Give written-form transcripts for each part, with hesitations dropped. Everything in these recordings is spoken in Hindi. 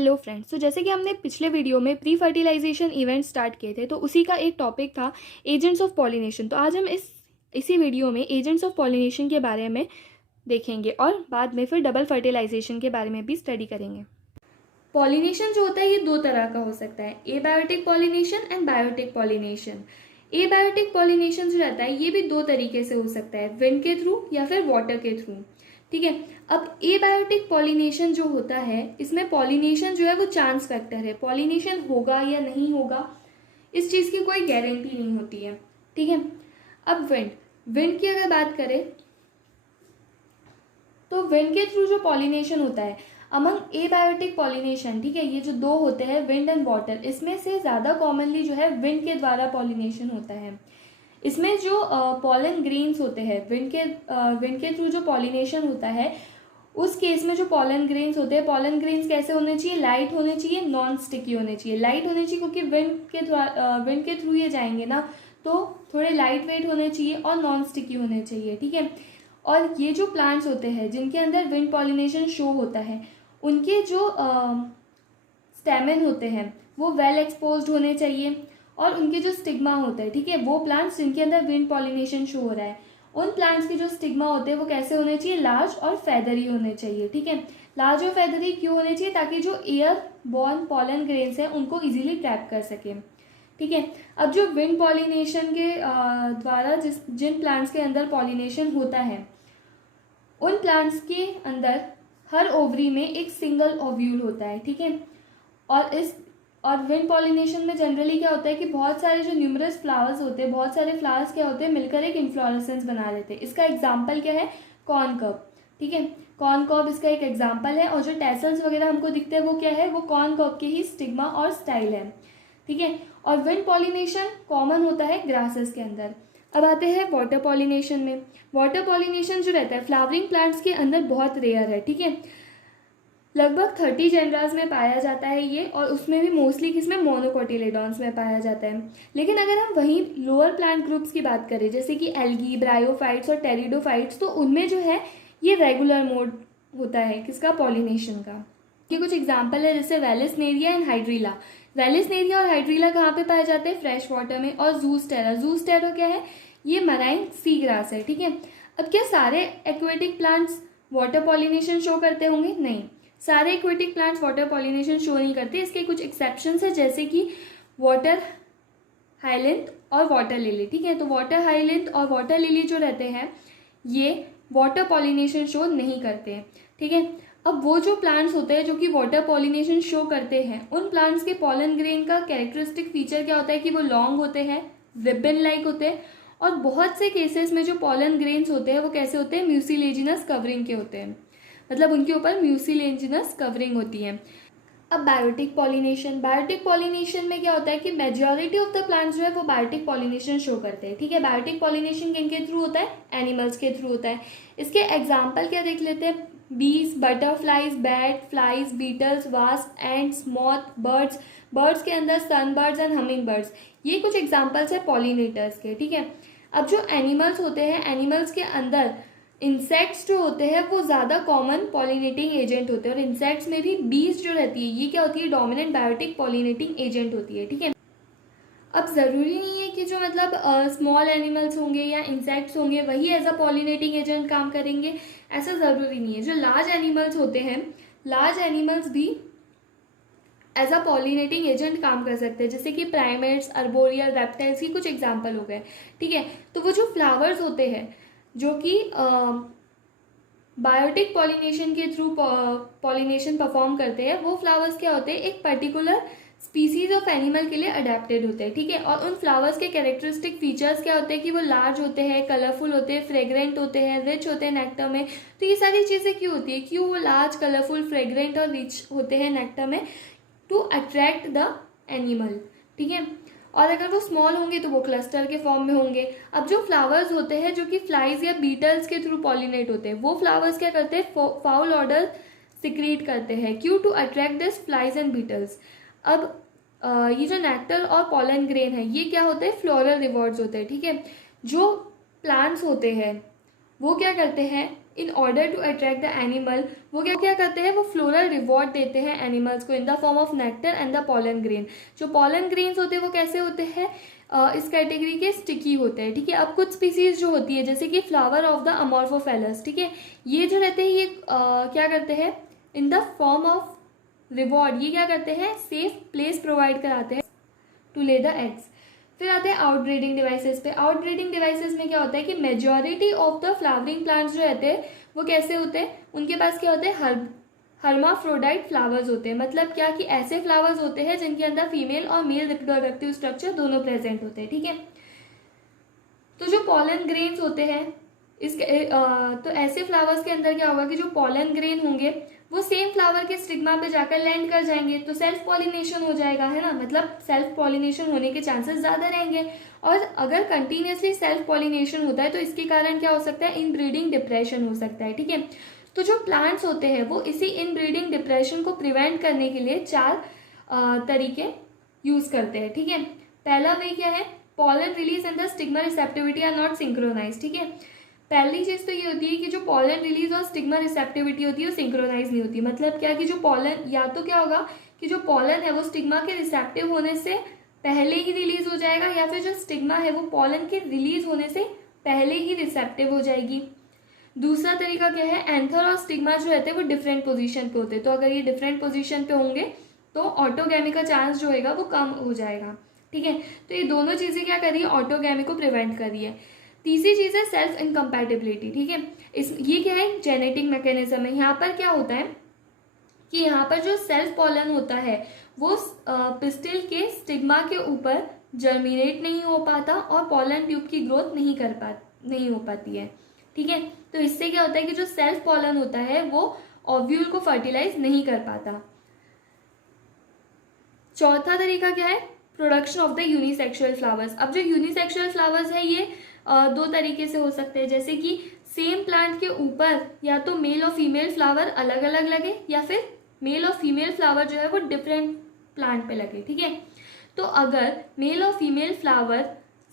हेलो फ्रेंड्स, तो जैसे कि हमने पिछले वीडियो में प्री फर्टिलाइजेशन इवेंट स्टार्ट किए थे, तो उसी का एक टॉपिक था एजेंट्स ऑफ पॉलिनेशन। तो आज हम इसी वीडियो में एजेंट्स ऑफ पॉलिनेशन के बारे में देखेंगे और बाद में फिर डबल फर्टिलाइजेशन के बारे में भी स्टडी करेंगे। पॉलिनेशन जो होता है ये दो तरह का हो सकता है, abiotic pollination and biotic pollination. Abiotic pollination जो रहता है ये भी दो तरीके से हो सकता है, विंड के थ्रू या फिर वाटर के थ्रू। ठीक है, अब एबायोटिक पॉलिनेशन जो होता है इसमें पॉलिनेशन जो है वो चांस फैक्टर है, पॉलिनेशन होगा या नहीं होगा इस चीज़ की कोई गारंटी नहीं होती है। ठीक है, अब विंड की अगर बात करें तो विंड के थ्रू जो पॉलिनेशन होता है अमंग एबायोटिक पॉलिनेशन, ठीक है, ये जो दो होते हैं विंड एंड वाटर, इसमें से ज़्यादा कॉमनली जो है विंड के द्वारा पॉलिनेशन होता है। इसमें जो पॉलन ग्रेन्स होते हैं विंड के थ्रू जो पॉलिनेशन होता है उस केस में जो पॉलन ग्रेन्स होते हैं, पॉलन ग्रेन्स कैसे होने चाहिए, लाइट होने चाहिए, नॉन स्टिकी होने चाहिए। लाइट होने चाहिए क्योंकि विंड के थ्रू ये जाएंगे ना, तो थोड़े लाइट वेट होने चाहिए और नॉन स्टिकी होने चाहिए। ठीक है, और ये जो प्लांट्स होते हैं जिनके अंदर विंड पॉलिनेशन शो होता है उनके जो स्टेमन होते हैं वो वेल एक्सपोज्ड होने चाहिए, और उनके जो स्टिग्मा होते हैं, ठीक है, वो प्लांट्स जिनके अंदर विंड पॉलिनेशन शो हो रहा है उन प्लांट्स के जो स्टिग्मा होते हैं वो कैसे होने चाहिए, लार्ज और फेदरी होने चाहिए। ठीक है, लार्ज और फेदरी क्यों होने चाहिए, ताकि जो एयर बॉर्न पॉलन ग्रेन्स हैं उनको इजीली ट्रैप कर सके। ठीक है, अब जो विंड पॉलिनेशन के द्वारा जिन प्लांट्स के अंदर पॉलिनेशन होता है उन प्लांट्स के अंदर हर ओवरी में एक सिंगल ओव्यूल होता है। ठीक है, और विंड पॉलिनेशन में जनरली क्या होता है कि बहुत सारे जो न्यूमरस फ्लावर्स होते हैं, बहुत सारे फ्लावर्स क्या होते हैं मिलकर एक इन्फ्लोरेसेंस बना लेते हैं। इसका एग्जाम्पल क्या है, कॉर्न कब। ठीक है, कॉर्न कब इसका एक एग्जाम्पल है, और जो टेसल्स वगैरह हमको दिखते हैं वो क्या है, वो कॉर्न कब के ही स्टिग्मा और स्टाइल है। ठीक है, और विंड पॉलिनेशन कॉमन होता है ग्रासेस के अंदर। अब आते हैं वाटर पॉलिनेशन में। वाटर पॉलिनेशन जो रहता है फ्लावरिंग प्लांट्स के अंदर बहुत रेयर है। ठीक है, लगभग 30 जेनरास में पाया जाता है ये, और उसमें भी मोस्टली किसमें, मोनोकोटिलेडॉन्स में पाया जाता है। लेकिन अगर हम वहीं लोअर प्लांट ग्रुप्स की बात करें जैसे कि एल्गी, ब्रायोफाइट्स और टेरिडोफाइट्स, तो उनमें जो है ये रेगुलर मोड होता है किसका, पॉलिनेशन का। ये कुछ एग्जाम्पल है जैसे वेलिसनेरिया एंड हाइड्रीला। वेलिसनेरिया और हाइड्रीला कहाँ पे पाए जाते हैं, फ्रेश वाटर में। और जूस्टेरा क्या है, ये मराइन सी ग्रास है। ठीक है, अब क्या सारे aquatic plants water pollination show करते होंगे, नहीं, सारे aquatic plants water pollination show नहीं करते। इसके कुछ एक्सेप्शंस है जैसे कि वाटर हाइलिंथ और वाटर लिली। ठीक है, तो वाटर हाइलिंथ और वाटर लिली जो रहते हैं ये वाटर पॉलिनेशन शो नहीं करते। ठीक है, अब वो जो प्लांट्स होते हैं जो कि वाटर पॉलिनेशन शो करते हैं उन प्लांट्स के पॉलन ग्रेन का कैरेक्टरिस्टिक फीचर क्या होता है कि वो लॉन्ग होते हैं, रिबन लाइक होते हैं, और बहुत से केसेस में जो पॉलन ग्रेन्स होते हैं वो कैसे होते हैं, म्यूसिलेजिनस कवरिंग के होते हैं, मतलब उनके ऊपर म्यूसिलेजिनस कवरिंग होती है। अब बायोटिक पॉलिनेशन में क्या होता है कि मेजॉरिटी ऑफ द प्लांट्स जो है वो बायोटिक पॉलिनेशन शो करते हैं। ठीक है, बायोटिक पॉलिनेशन किनके थ्रू होता है, एनिमल्स के थ्रू होता है। इसके एग्जाम्पल क्या देख लेते हैं, bees, butterflies, bat flies, beetles, wasp, ants, moth, birds के अंदर सनबर्ड्स एंड हमिंग बर्ड्स, ये कुछ एग्जाम्पल्स है पॉलिनेटर्स के। ठीक है, अब जो एनिमल्स होते हैं, एनिमल्स के अंदर इंसेक्ट्स जो होते हैं वो ज़्यादा कॉमन पॉलिनेटिंग एजेंट होते हैं, और इंसेक्ट्स में भी बीज जो रहती है ये क्या होती है, डोमिनेंट बायोटिक पॉलिनेटिंग एजेंट होती है। ठीक है, अब ज़रूरी नहीं है कि जो मतलब स्मॉल एनिमल्स होंगे या इंसेक्ट्स होंगे वही एज अ पॉलिनेटिंग एजेंट काम करेंगे, ऐसा ज़रूरी नहीं है। जो लार्ज एनिमल्स होते हैं, लार्ज एनिमल्स भी एज अ पॉलिनेटिंग एजेंट काम कर सकते हैं, जैसे कि प्राइमेट्स, अर्बोरियल, रेप्टाइल्स की कुछ एग्जाम्पल हो गए। ठीक है, तो वो जो फ्लावर्स होते हैं जो कि बायोटिक पॉलिनेशन के थ्रू पॉलिनेशन परफॉर्म करते हैं, वो फ्लावर्स क्या होते हैं, एक पर्टिकुलर स्पीसीज ऑफ एनिमल के लिए अडेप्टेड होते हैं। ठीक है, और उन फ्लावर्स के कैरेक्टरिस्टिक फीचर्स क्या होते हैं कि वो लार्ज होते हैं, कलरफुल होते हैं, फ्रेग्रेंट होते हैं, रिच होते हैं नेक्टर में। तो ये सारी चीज़ें क्यों होती है, क्यों वो लार्ज, कलरफुल, फ्रेग्रेंट और रिच होते हैं नेक्टर में, टू अट्रैक्ट द एनिमल। ठीक है, और अगर वो स्मॉल होंगे तो वो क्लस्टर के फॉर्म में होंगे। अब जो फ्लावर्स होते हैं जो कि फ्लाइज या बीटल्स के थ्रू पॉलिनेट होते हैं, वो फ्लावर्स क्या करते हैं, फाउल ऑर्डर सिक्रीट करते हैं, क्यों, to attract this flies and beetles. अब ये जो नेक्टर और पॉलन ग्रेन है ये क्या होते हैं, फ्लोरल रिवॉर्ड्स होते हैं। ठीक है, जो प्लांट्स होते हैं वो क्या करते हैं, in order to attract the animal, वो क्या करते हैं, वो फ्लोरल रिवॉर्ड देते हैं एनिमल्स को in the form of nectar and the pollen grain. जो पॉलन ग्रेन्स होते हैं वो कैसे होते हैं, इस कैटेगरी के स्टिकी होते हैं, ठीक है। अब कुछ स्पीसीज जो होती है जैसे कि फ्लावर ऑफ द अमॉर्फोफेलस, ठीक है, ये जो रहते हैं ये क्या करते हैं, in the form of reward ये क्या करते हैं, सेफ प्लेस प्रोवाइड कराते हैं टू ले द एग्स। फिर आते हैं आउटब्रीडिंग डिवाइसेस पे। आउटब्रीडिंग डिवाइसेस में क्या होता है कि majority of the flowering plants जो रहते हैं वो कैसे होते हैं, उनके पास क्या होते हैं, हर्माफ्रोडाइट फ्लावर्स होते हैं। मतलब क्या कि ऐसे फ्लावर्स होते हैं जिनके अंदर फीमेल और मेल रिप्रोडक्टिव स्ट्रक्चर दोनों प्रेजेंट होते हैं, ठीक है। तो जो पॉलन ग्रेन्स होते हैं तो ऐसे फ्लावर्स के अंदर क्या होगा कि जो पॉलन ग्रेन होंगे वो सेम फ्लावर के स्टिग्मा पे जाकर लैंड कर जाएंगे, तो सेल्फ पॉलिनेशन हो जाएगा, है ना। मतलब सेल्फ पॉलिनेशन होने के चांसेस ज़्यादा रहेंगे। और अगर कंटिन्यूसली सेल्फ पॉलिनेशन होता है तो इसके कारण क्या हो सकता है, इनब्रीडिंग डिप्रेशन हो सकता है, ठीक है। तो जो प्लांट्स होते हैं वो इसी इनब्रीडिंग डिप्रेशन को प्रिवेंट करने के लिए 4 तरीके यूज़ करते हैं, ठीक है। पहला वे क्या है, pollen release and the stigma receptivity are not synchronize, ठीक है। पहली चीज़ तो ये होती है कि जो पॉलन रिलीज और स्टिग्मा रिसेप्टिविटी होती है वो सिंक्रोनाइज नहीं होती। मतलब क्या कि जो पॉलन, या तो क्या होगा कि जो पॉलन है वो स्टिग्मा के रिसेप्टिव होने से पहले ही रिलीज हो जाएगा, या फिर जो स्टिग्मा है वो पॉलन के रिलीज होने से पहले ही रिसेप्टिव हो जाएगी। दूसरा तरीका क्या है, एंथर और स्टिग्मा जो रहते हैं वो डिफरेंट पोजीशन पे होते हैं, तो अगर ये डिफरेंट पोजीशन पे होंगे तो ऑटोगैमी का चांस जो होगा वो कम हो जाएगा, ठीक है। तो ये दोनों चीज़ें क्या कर रही है, ऑटोगैमी को प्रिवेंट कर रही है। तीसरी चीज़ है सेल्फ इनकम्पैटिबिलिटी, ठीक है। ये क्या है, जेनेटिक मैकेनिज्म है। यहाँ पर क्या होता है कि यहाँ पर जो सेल्फ पॉलन होता है वो पिस्टिल के स्टिग्मा के ऊपर जर्मिनेट नहीं हो पाता और पॉलन ट्यूब की ग्रोथ नहीं हो पाती है, ठीक है। तो इससे क्या होता है कि जो सेल्फ पॉलन होता है वो ओव्यूल को फर्टिलाइज नहीं कर पाता। चौथा तरीका क्या है, production of the unisexual flowers. अब जो यूनिसेक्सुअल फ्लावर्स है ये 2 तरीके से हो सकते हैं, जैसे कि सेम प्लांट के ऊपर या तो मेल और फीमेल फ्लावर अलग अलग लगे, या फिर मेल और फीमेल फ्लावर जो है वो डिफरेंट प्लांट पे लगे, ठीक है। तो अगर मेल और फीमेल फ्लावर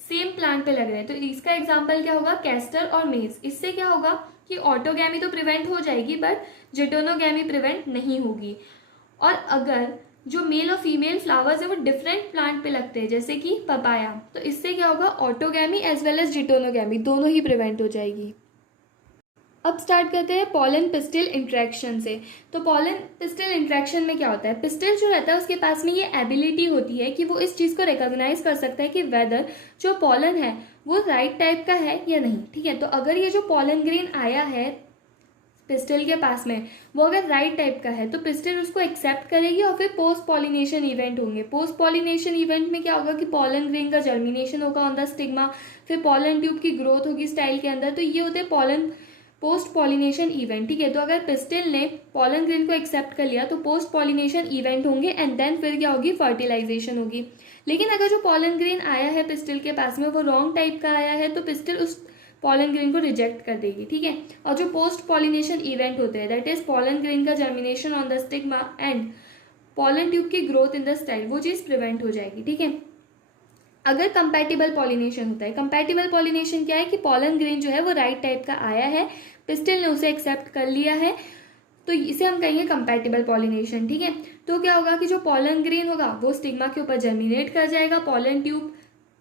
सेम प्लांट पे लग रहे हैं तो इसका एग्जाम्पल क्या होगा, कैस्टर और मेज। इससे क्या होगा कि ऑटोगैमी तो प्रिवेंट हो जाएगी बट जिटोनोगैमी प्रिवेंट नहीं होगी। और अगर जो मेल और फीमेल फ्लावर्स है वो डिफरेंट प्लांट पे लगते हैं जैसे कि पपाया, तो इससे क्या होगा, ऑटोगैमी एज वेल एज जिटोनोगैमी दोनों ही प्रिवेंट हो जाएगी। अब स्टार्ट करते हैं पॉलन पिस्टिल इंट्रैक्शन से। तो पॉलन पिस्टिल इंट्रैक्शन में क्या होता है, पिस्टिल जो रहता है उसके पास में ये एबिलिटी होती है कि वो इस चीज़ को रिकॉग्नाइज कर सकता है कि वेदर जो पॉलन है वो राइट टाइप का है या नहीं, ठीक है। तो अगर ये जो पॉलन ग्रेन आया है पिस्टिल के पास में वो अगर राइट टाइप का है तो पिस्टिल उसको एक्सेप्ट करेगी और फिर पोस्ट पॉलिनेशन इवेंट होंगे। पोस्ट पॉलिनेशन इवेंट में क्या होगा कि पॉलन ग्रेन का जर्मिनेशन होगा ऑन द स्टिग्मा, फिर पॉलन ट्यूब की ग्रोथ होगी स्टाइल के अंदर। तो ये होते हैं पॉलन पोस्ट पॉलिनेशन इवेंट, ठीक है। तो अगर पिस्टिल ने पॉलन ग्रेन को एक्सेप्ट कर लिया तो पोस्ट पॉलिनेशन इवेंट होंगे एंड देन फिर क्या होगी, फर्टिलाइजेशन होगी। लेकिन अगर जो पॉलन ग्रेन आया है पिस्टिल के पास में वो रॉन्ग टाइप का आया है तो पिस्टिल उस पॉलन ग्रेन को रिजेक्ट कर देगी, ठीक है। और जो पोस्ट पॉलिनेशन इवेंट होते हैं दैट इज पॉलन ग्रेन का germination on the stigma and pollen tube की ग्रोथ इन द स्टाइल, वो चीज़ प्रिवेंट हो जाएगी, ठीक है। अगर कंपैटिबल पॉलिनेशन होता है, कंपैटिबल पॉलिनेशन क्या है कि पॉलन ग्रेन जो है वो राइट टाइप का आया है, पिस्टिल ने उसे एक्सेप्ट कर लिया है, तो इसे हम कहेंगे कंपैटिबल पॉलिनेशन, ठीक है। तो क्या होगा कि जो पॉलन ग्रेन होगा वो स्टिग्मा के ऊपर जर्मिनेट कर जाएगा, पॉलन ट्यूब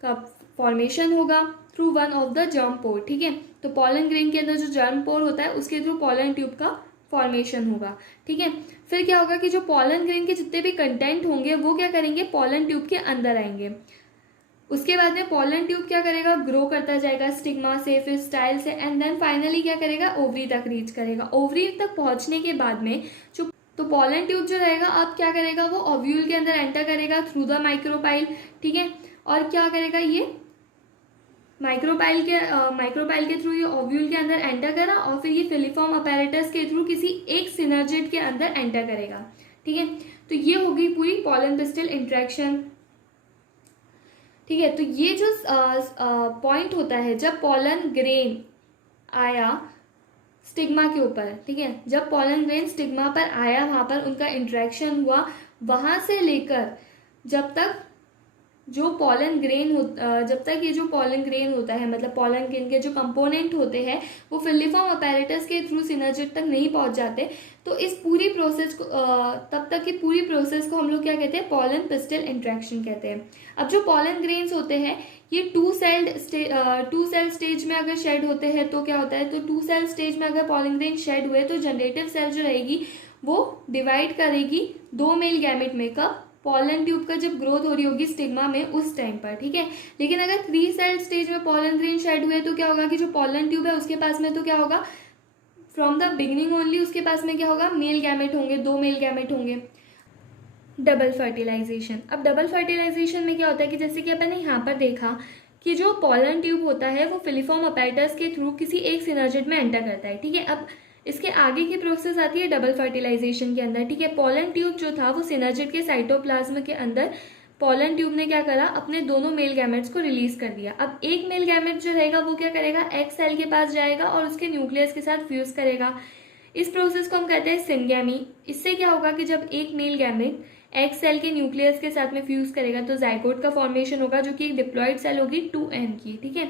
का फॉर्मेशन होगा through one of the germ pore, ठीक है। तो पॉलन ग्रेन के अंदर जो जर्म पोर होता है उसके थ्रू पॉलन ट्यूब का फॉर्मेशन होगा, ठीक है। फिर क्या होगा कि जो पॉलन ग्रेन के जितने भी कंटेंट होंगे वो क्या करेंगे, पॉलन ट्यूब के अंदर आएंगे। उसके बाद में पॉलन ट्यूब क्या करेगा, ग्रो करता जाएगा स्टिग्मा से, फिर स्टाइल से, एंड देन फाइनली क्या करेगा, ओवरी तक रीच करेगा। ओवरी तक पहुंचने के बाद में जो तो पॉलन ट्यूब जो रहेगा अब क्या करेगा, वो ओव्यूल के अंदर एंटर करेगा थ्रू द माइक्रोपाइल, ठीक है। और क्या करेगा, ये माइक्रोपाइल के थ्रू ये ओव्यूल के अंदर एंटर करा और फिर ये फिलीफॉर्म अपैरेटस के थ्रू किसी एक सिनर्जिड के अंदर एंटर करेगा, ठीक है। तो ये होगी पूरी पॉलन पिस्टिल इंट्रैक्शन, ठीक है। तो ये जो पॉइंट होता है जब पॉलन ग्रेन आया स्टिग्मा के ऊपर, ठीक है, जब पॉलन ग्रेन स्टिग्मा पर आया वहाँ पर उनका इंट्रैक्शन हुआ, वहाँ से लेकर जब तक जो पॉलन ग्रेन जब तक ये जो पॉलन ग्रेन होता है, मतलब पॉलन ग्रेन के जो कंपोनेंट होते हैं वो फिलिफॉर्म अपैरेटस के थ्रू सिनर्जिड तक नहीं पहुंच जाते, तो इस पूरी प्रोसेस को तब तक की पूरी प्रोसेस को हम लोग क्या कहते हैं, पॉलन पिस्टल इंट्रैक्शन कहते हैं। अब जो पॉलन ग्रेन्स होते हैं ये टू सेल स्टेज में अगर शेड होते हैं तो क्या होता है, तो टू सेल स्टेज में अगर पॉलन ग्रेन शेड हुए तो जनरेटिव सेल जो रहेगी वो डिवाइड करेगी दो मेल गैमेट में, कब, पॉलन ट्यूब का जब ग्रोथ हो रही होगी स्टिग्मा में उस टाइम पर, ठीक है। लेकिन अगर 3 सेल स्टेज में पॉलन ग्रेन शेड हुए तो क्या होगा कि जो पॉलन ट्यूब है उसके पास में तो क्या होगा, फ्रॉम द बिगिनिंग ओनली उसके पास में क्या होगा, मेल गैमेट होंगे, 2 मेल गैमेट होंगे। Double fertilization. अब डबल फर्टिलाइजेशन में क्या होता है कि जैसे कि अपन ने यहाँ पर देखा कि जो पॉलन ट्यूब होता है वो फिलिफॉर्म अपैरेटस के थ्रू किसी एक सिनर्जिड में एंटर करता है, ठीक है। अब इसके आगे की प्रोसेस आती है डबल फर्टिलाइजेशन के अंदर, ठीक है। पॉलन ट्यूब जो था वो सिनर्जिड के साइटोप्लाज्म के अंदर पॉलन ट्यूब ने क्या करा, अपने दोनों मेल गैमेट्स को रिलीज कर दिया। अब एक मेल गैमेट जो रहेगा वो क्या करेगा, एग सेल के पास जाएगा और उसके न्यूक्लियस के साथ फ्यूज करेगा। इस प्रोसेस को हम कहते हैं सिनगैमी। इससे क्या होगा कि जब एक मेल गैमेट एग सेल के न्यूक्लियस के साथ में फ्यूज करेगा तो जाइगोट का फॉर्मेशन होगा जो कि एक डिप्लॉइड सेल होगी 2n की, ठीक है।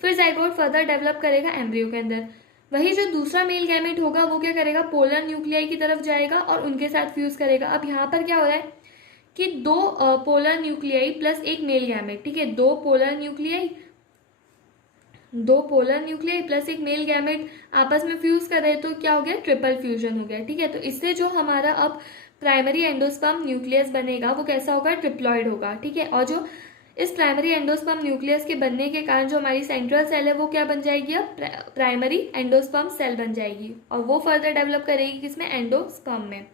फिर जाइगोट फर्दर डेवलप करेगा एम्ब्रियो के अंदर। वही जो दूसरा मेल गैमेट होगा वो क्या करेगा, पोलर न्यूक्लियाई की तरफ जाएगा और उनके साथ फ्यूज करेगा। अब यहाँ पर क्या हो रहा है कि 2 पोलर न्यूक्लियाई प्लस एक मेल गैमेट, ठीक है, 2 पोलर न्यूक्लियाई प्लस एक मेल गैमेट आपस में फ्यूज कर रहे हैं तो क्या हो गया, ट्रिपल फ्यूजन हो गया, ठीक है। तो इससे जो हमारा अब प्राइमरी एंडोस्पर्म न्यूक्लियस बनेगा वो कैसा होगा, ट्रिप्लॉइड होगा, ठीक है। और जो इस प्राइमरी एंडोस्पर्म न्यूक्लियस के बनने के कारण जो हमारी सेंट्रल सेल है वो क्या बन जाएगी, अब प्राइमरी एंडोस्पर्म सेल बन जाएगी और वो फर्दर डेवलप करेगी किसमें, एंडोस्पर्म में।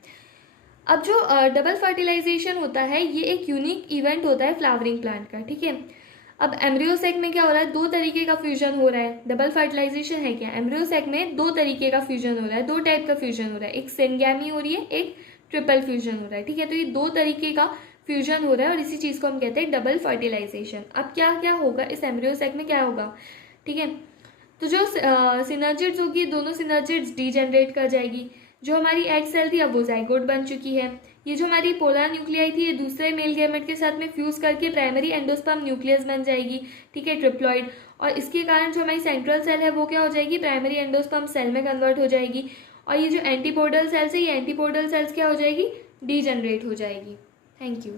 अब जो डबल फर्टिलाइजेशन होता है ये एक यूनिक इवेंट होता है फ्लावरिंग प्लांट का, ठीक है। अब एम्ब्रियो सेक में क्या हो रहा है, 2 तरीके का फ्यूजन हो रहा है। डबल फर्टिलाइजेशन है क्या, एम्ब्रियो सेक में 2 तरीके का फ्यूजन हो रहा है, 2 टाइप का फ्यूजन हो रहा है, एक सिनगैमी हो रही है, एक ट्रिपल फ्यूजन हो रहा है, ठीक है। तो ये 2 तरीके का फ्यूजन हो रहा है और इसी चीज़ को हम कहते हैं डबल फर्टिलाइजेशन। अब क्या क्या होगा इस एम्ब्रियो सेक में, क्या होगा, ठीक है। तो जो सिनर्जिड्स होगी दोनों सिनर्जिड्स डीजेनरेट कर जाएगी। जो हमारी एग सेल थी अब वो जाइगोट बन चुकी है। ये जो हमारी पोलर न्यूक्लियाई थी ये दूसरे मेल गैमेट के साथ में फ्यूज करके प्राइमरी एंडोस्पर्म न्यूक्लियस बन जाएगी, ठीक है, ट्रिप्लॉइड। और इसके कारण जो हमारी सेंट्रल सेल है वो क्या हो जाएगी, प्राइमरी एंडोस्पर्म सेल में कन्वर्ट हो जाएगी। और ये जो एंटीपोडल सेल्स है ये एंटीपोडल सेल्स क्या हो जाएगी, डीजेनरेट हो जाएगी। Thank you.